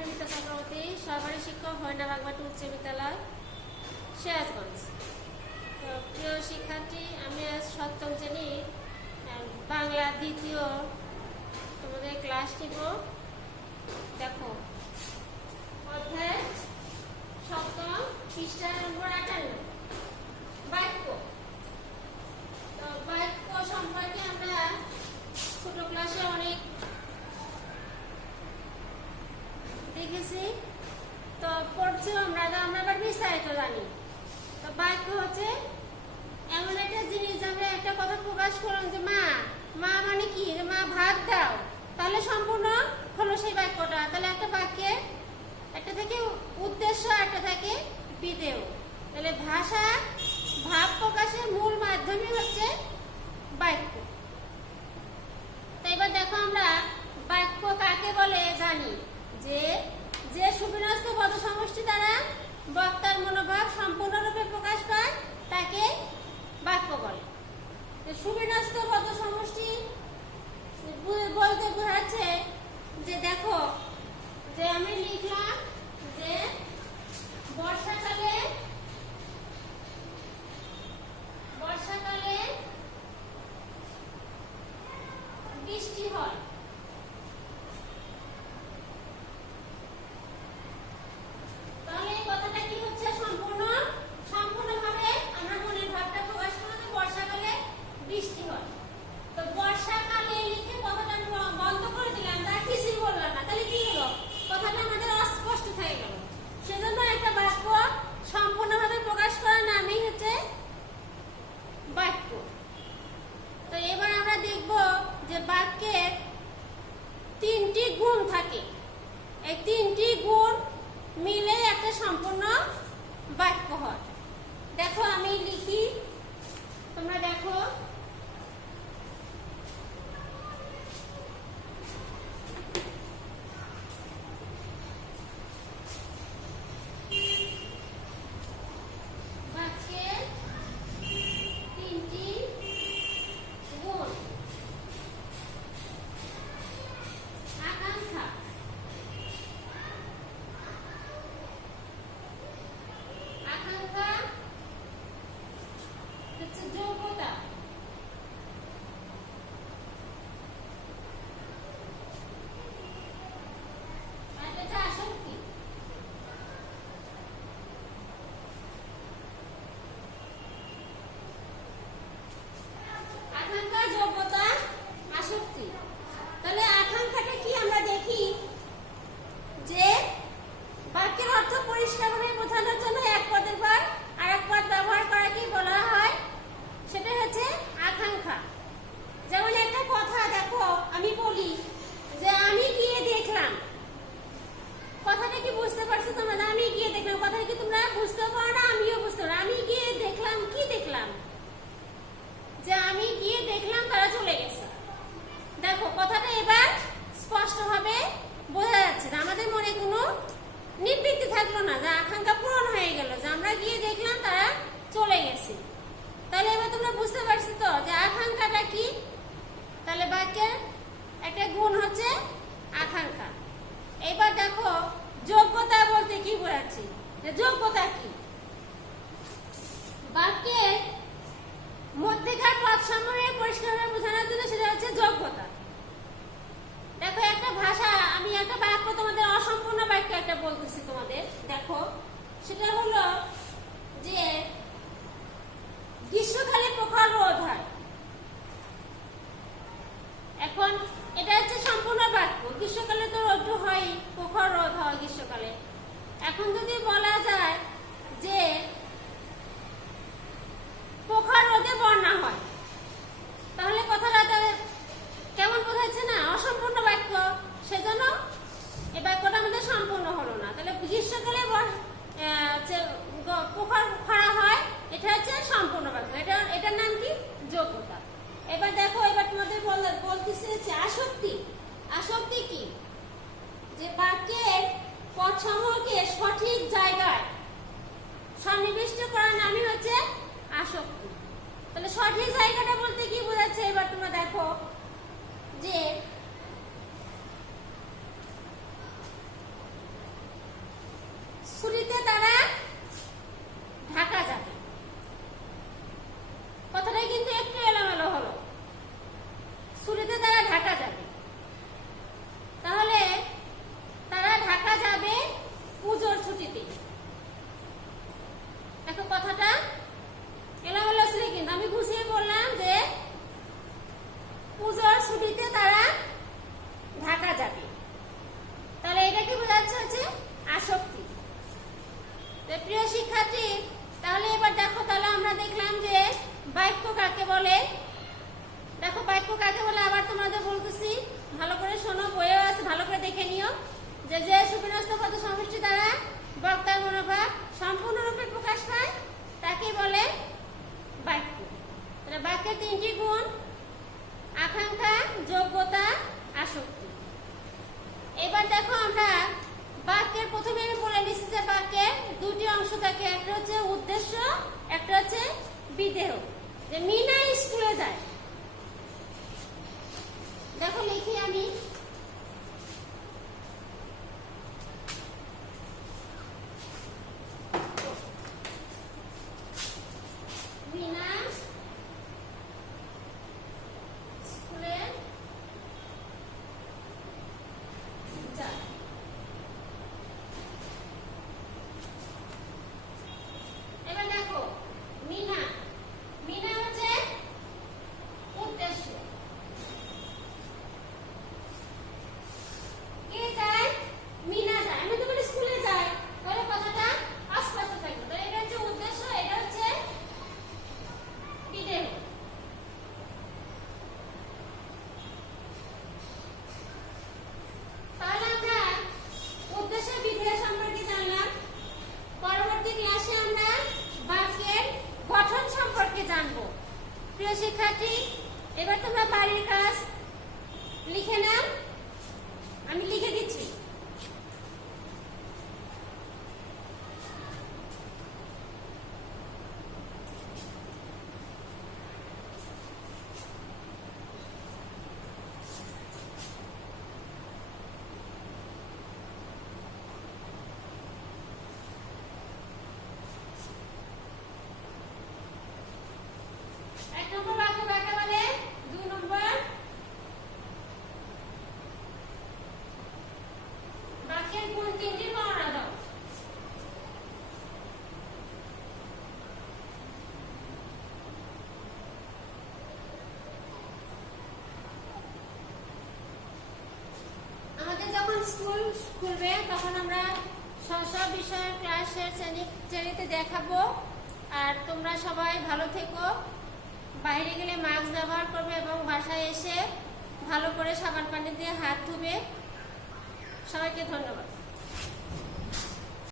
নিবেদিতা চক্রবর্তী, সহকারী শিক্ষক, হরিণা বাগমাটি উচ্চ বিদ্যালয়, সিরাজগঞ্জ। তো প্রিয় শিক্ষার্থী, আমি আজ সপ্তম শ্রেণীর বাংলা দ্বিতীয় তোমাদের ক্লাস নিব। দেখো, অধ্যায় সপ্তম, পৃষ্ঠা নম্বর 58, বাক্য। তো বাক্য সম্পর্কে আমরা ছোট ক্লাসে অনেক দেখেছি, তো পড়ছি আমরা আবার বিস্তারিত জানি। তো বাক্য হচ্ছে এমন একটা জিনিস, আমরা একটা কথা প্রকাশ করলাম যে মা মা মানে কি, যে মা ভাত দাও, তাহলে সম্পূর্ণ হলো সেই বাক্যটা। তাহলে একটা বাক্যে একটা থেকে উদ্দেশ্য, একটা থেকে বিধেয়। তাহলে ভাষা ভাব প্রকাশের মূল মাধ্যমই হচ্ছে বাক্য। তো এবার দেখো, আমরা বাক্য কাকে বলে জানি, যে যে সুবিন্যস্ত পদ সমষ্টি দ্বারা বক্তার মনোভাব সম্পূর্ণরূপে প্রকাশ পায় তাকে বাক্য বলে। সুবিন্যস্ত পদ সমষ্টি বলতে বোঝাচ্ছে যে দেখো, যে আমি লিখলাম যে বর্ষাকালে বৃষ্টি হয়। তাহলে এই কথাটা কি হচ্ছে, সম্পূর্ণভাবে আমরা মনের ভাবটা প্রকাশ করব যে বর্ষাকালে বৃষ্টি হয়। তো বর্ষাকালে লিখে কথাটা বন্ধ করে দিলাম, তার কিছুই বললাম না, তাহলে কি হলো, কথাটা আমাদের অস্পষ্ট থেকে গেল। সেজন্য একটা বাক্য সম্পূর্ণভাবে প্রকাশ করার নামই হচ্ছে বাক্য। তো এবার আমরা দেখব যে বাক্যের তিনটি গুণ থাকে। এই তিনটি গুণ মিলে একটা সম্পূর্ণ বাক্য হয়। দেখো, আমি লিখি, তোমরা দেখো। বাক্যের তিনটি গুণ: আকাঙ্ক্ষা, হচ্ছে যোগ্যতা, আর হচ্ছে আসক্তি। আকাঙ্ক্ষা, যোগ্যতা, আসক্তি। তাহলে আকাঙ্ক্ষাটা কি আমরা দেখি, যে বাক্যের অর্থ পরিষ্কারভাবে বোঝানোর জন্য এক পদের পর আরেক পদ ব্যবহার করাকে বলা হয়, সেটা হচ্ছে আকাঙ্ক্ষা। যেমন একটা কথা দেখো, আমি বলি যে আমি গিয়ে দেখলাম, কথাটা কি বুঝতে পারছো তোমরা? আমি গিয়ে দেখলাম, কথাটা কি তোমরা বুঝতে পারো না? আমিও বুঝতে পারো। আমি গিয়ে দেখলাম, কি দেখলাম, যে আমি গিয়ে দেখলাম তারা চলে গেছে। দেখো, কথাটা এবার স্পষ্টভাবে বোঝা যাচ্ছে যে আমাদের মনে কোনো নিবৃত্তি থাকলো না, যে আকাঙ্ক্ষা পূরণ হয়ে গেল, যে আমরা গিয়ে দেখলাম তারা চলে গেছে। তাহলে এবার তোমরা বুঝতে পারছো তো যে আকাঙ্ক্ষাটা কি। তাহলে বাক্যের একটা গুণ হচ্ছে আকাঙ্ক্ষা। এবার দেখো, যোগ্যতা বলতে কি বোঝাচ্ছি, যে যোগ্যতা কি, বাক্যের মধ্যেকার পদ সমূহে পরিষ্কারভাবে বোঝানোর জন্য সেটা হচ্ছে যোগ্যতা। দেখো, একটা ভাষা, আমি একটা বাক্য তোমাদের অসম্পূর্ণ বাক্য একটা বলতেছি তোমাদের। দেখো, সেটা হলো যে গ্রীষ্মকালে প্রখর রোদ হয়। এখন এটা হচ্ছে সম্পূর্ণ বাক্য, গ্রীষ্মকালে তো রোদ হয়, প্রখর রোদ হয় গ্রীষ্মকালে। এখন যদি বলা যায় যে প্রখর রোদে বন্যা হয়, তাহলে কথাটা কেমন বোঝাচ্ছে না, অসম্পূর্ণ বাক্য। সেজন্য এই বাক্যটা আমাদের সম্পূর্ণ হলো না। তাহলে গ্রীষ্মকালে প্রখর খরা হয়, এটা হচ্ছে সম্পূর্ণ বাক্য। এটার নাম কি, যোগ্যতা। এবার দেখো, এবার তোমাদের বলতেছে আসক্তি। আসক্তি কি, যে বাক্যের পদসমূহকে সঠিক জায়গায় সন্নিবিষ্ট করার নামই হচ্ছে আসক্তি। তাহলে সঠিক জায়গাটা বলতে কি বোঝাচ্ছে, এবার তোমরা দেখো যে ছুরিতে তারা ঢাকা যাবে। কথাটাই কিন্তু একটু এলোমেলো হলো। ছুরিতে তারা ঢাকা যাবে, তাহলে তারা ঢাকা যাবে পুজোর ছুটিতে। দেখো কথাটা এলোমেলো ছিল, কিন্তু আমি গুছিয়ে বললাম যে পুজোর ছুটিতে তারা ঢাকা যাবে। তাহলে এটা কি বোঝাচ্ছে হচ্ছে আসক্তি। প্রিয় শিক্ষার্থী, তাহলে এবার দেখো, তাহলে আমরা দেখলাম যে বাক্য কাকে বলে। দেখো বাক্য কাকে বলে আবার তোমাদের বলতেছি, ভালো করে শোনো, বইও আছে, ভালো করে দেখে নিও। যে যে সুবিন্যস্ত পদ সমষ্টি দ্বারা বক্তার মনোভাব সম্পূর্ণরূপে প্রকাশ পায় তাকে বলে বাক্য। তাহলে বাক্যের তিনটি গুণ: আকাঙ্ক্ষা, যোগ্যতা, আসক্তি। এবার দেখো আমরা বাক্যের প্রথমে আমি বলে দিচ্ছি যে বাক্যের দুটি অংশ থাকে, একটা হচ্ছে উদ্দেশ্য, একটা হচ্ছে বিধেয়। যে মিনা স্কুলে যায়, দেখো লিখি আমি, মিনা স্কুলে যায়। এবার দেখো মিনা, মিনা হচ্ছে উদ্দেশ্য। কে যায়? মিনা যায়। আমি তো বলি স্কুলে যায়, তাহলে কথাটা অস্পষ্ট থাকবে। তাহলে এটা হচ্ছে উদ্দেশ্য, এটা হচ্ছে বিধেয়। তাহলে আমরা উদ্দেশ্য বিধেয় সম্পর্কে জানলাম। পরবর্তী ক্লাসে আমরা বাক্যের গঠন সম্পর্কে জানবো। প্রিয় শিক্ষার্থী, এবার তোমরা বাড়ির কাজ লিখে নাও, আমি লিখে দিচ্ছি। এক নম্বর বাক্য কাকে বলে? 2 নম্বর বাক্যের গুণ তিনটি বর্ণনা দাও। আমাদের যখন স্কুল খুলবে তখন আমরা সব বিষয়ের ক্লাসের শ্রেণীতে দেখাবো। আর তোমরা সবাই ভালো থেকো। বাইরে গেলে মাস্ক ব্যবহার করবে এবং বাসায় এসে ভালো করে সাবান পানি দিয়ে হাত ধুবে। সবাইকে ধন্যবাদ।